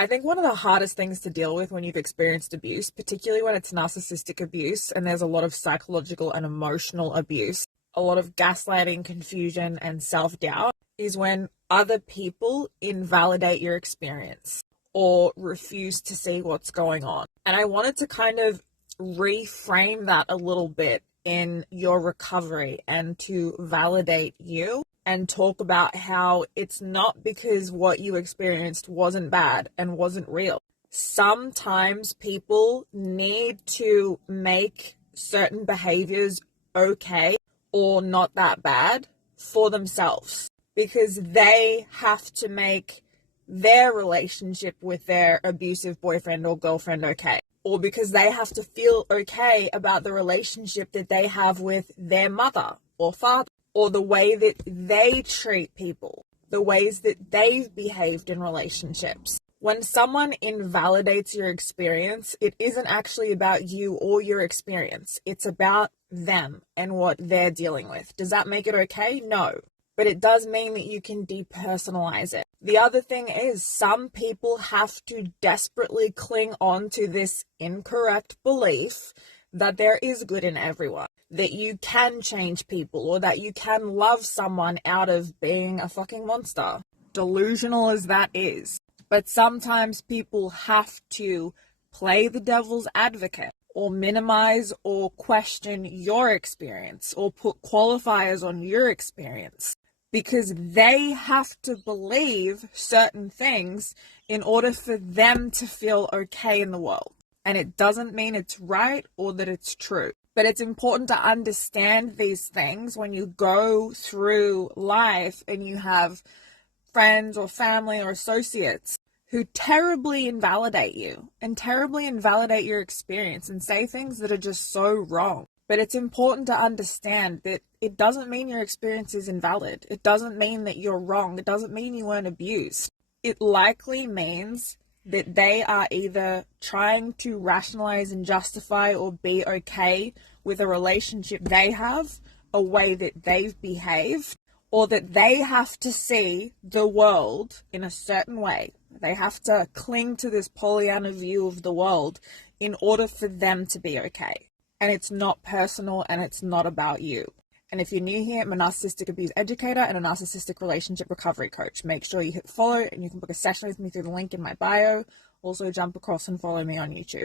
I think one of the hardest things to deal with when you've experienced abuse, particularly when it's narcissistic abuse and there's a lot of psychological and emotional abuse, a lot of gaslighting, confusion, and self-doubt, is when other people invalidate your experience or refuse to see what's going on. And I wanted to kind of reframe that a little bit in your recovery and to validate you and talk about how it's not because what you experienced wasn't bad and wasn't real. Sometimes people need to make certain behaviors okay or not that bad for themselves because they have to make their relationship with their abusive boyfriend or girlfriend okay, or because they have to feel okay about the relationship that they have with their mother or father, or the way that they treat people, the ways that they've behaved in relationships. When someone invalidates your experience, it isn't actually about you or your experience. It's about them and what they're dealing with. Does that make it okay? No. But it does mean that you can depersonalize it. The other thing is some people have to desperately cling on to this incorrect belief that there is good in everyone, that you can change people, or that you can love someone out of being a fucking monster. Delusional as that is. But sometimes people have to play the devil's advocate or minimize or question your experience or put qualifiers on your experience because they have to believe certain things in order for them to feel okay in the world. And it doesn't mean it's right or that it's true. But it's important to understand these things when you go through life and you have friends or family or associates who terribly invalidate you and terribly invalidate your experience and say things that are just so wrong. But it's important to understand that it doesn't mean your experience is invalid. It doesn't mean that you're wrong. It doesn't mean you weren't abused. It likely means that they are either trying to rationalize and justify or be okay with a relationship they have, a way that they've behaved, or that they have to see the world in a certain way. They have to cling to this Pollyanna view of the world in order for them to be okay. And it's not personal and it's not about you. And if you're new here, I'm a narcissistic abuse educator and a narcissistic relationship recovery coach. Make sure you hit follow and you can book a session with me through the link in my bio. Also jump across and follow me on YouTube.